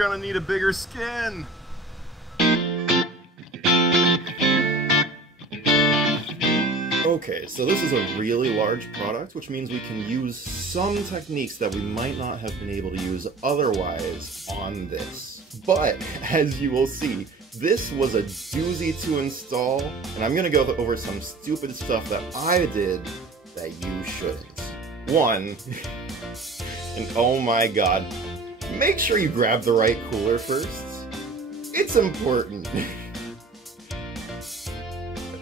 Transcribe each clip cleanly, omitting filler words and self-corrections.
gonna need a bigger skin. Okay, so this is a really large product, which means we can use some techniques that we might not have been able to use otherwise on this. But, as you will see, this was a doozy to install, and I'm gonna go over some stupid stuff that I did that you shouldn't. One, and oh my god, make sure you grab the right cooler first. It's important.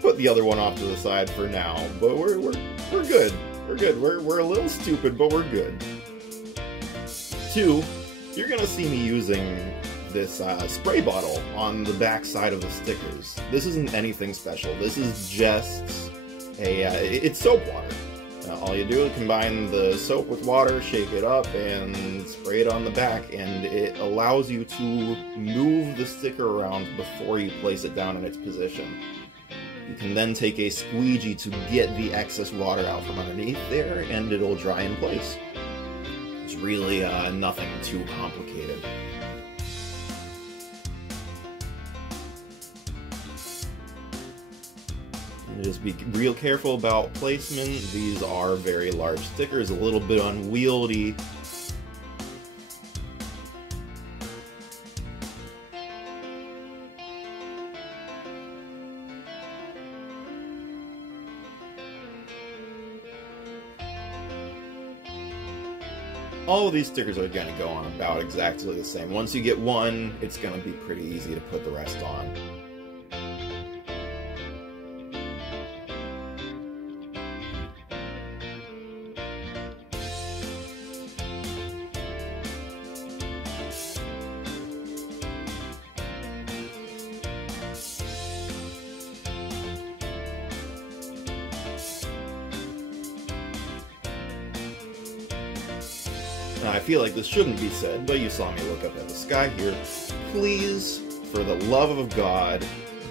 Put the other one off to the side for now, but we're good. We're good. We're a little stupid, but we're good. Two, you're gonna see me using this spray bottle on the back side of the stickers. This isn't anything special. This is just it's soap water. All you do is combine the soap with water, shake it up, and spray it on the back, and it allows you to move the sticker around before you place it down in its position. You can then take a squeegee to get the excess water out from underneath there, and it'll dry in place. It's really nothing too complicated. Just be real careful about placement. These are very large stickers, a little bit unwieldy. All of these stickers are going to go on about exactly the same. Once you get one, it's going to be pretty easy to put the rest on. Now, I feel like this shouldn't be said, but you saw me look up at the sky here. Please, for the love of God,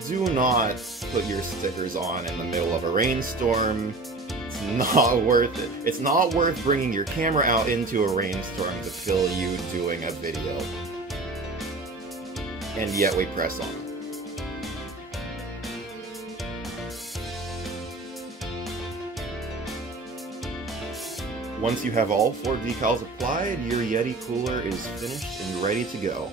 do not put your stickers on in the middle of a rainstorm. It's not worth it. It's not worth bringing your camera out into a rainstorm to film you doing a video. And yet we press on. Once you have all 4 decals applied, your Yeti Cooler is finished and ready to go.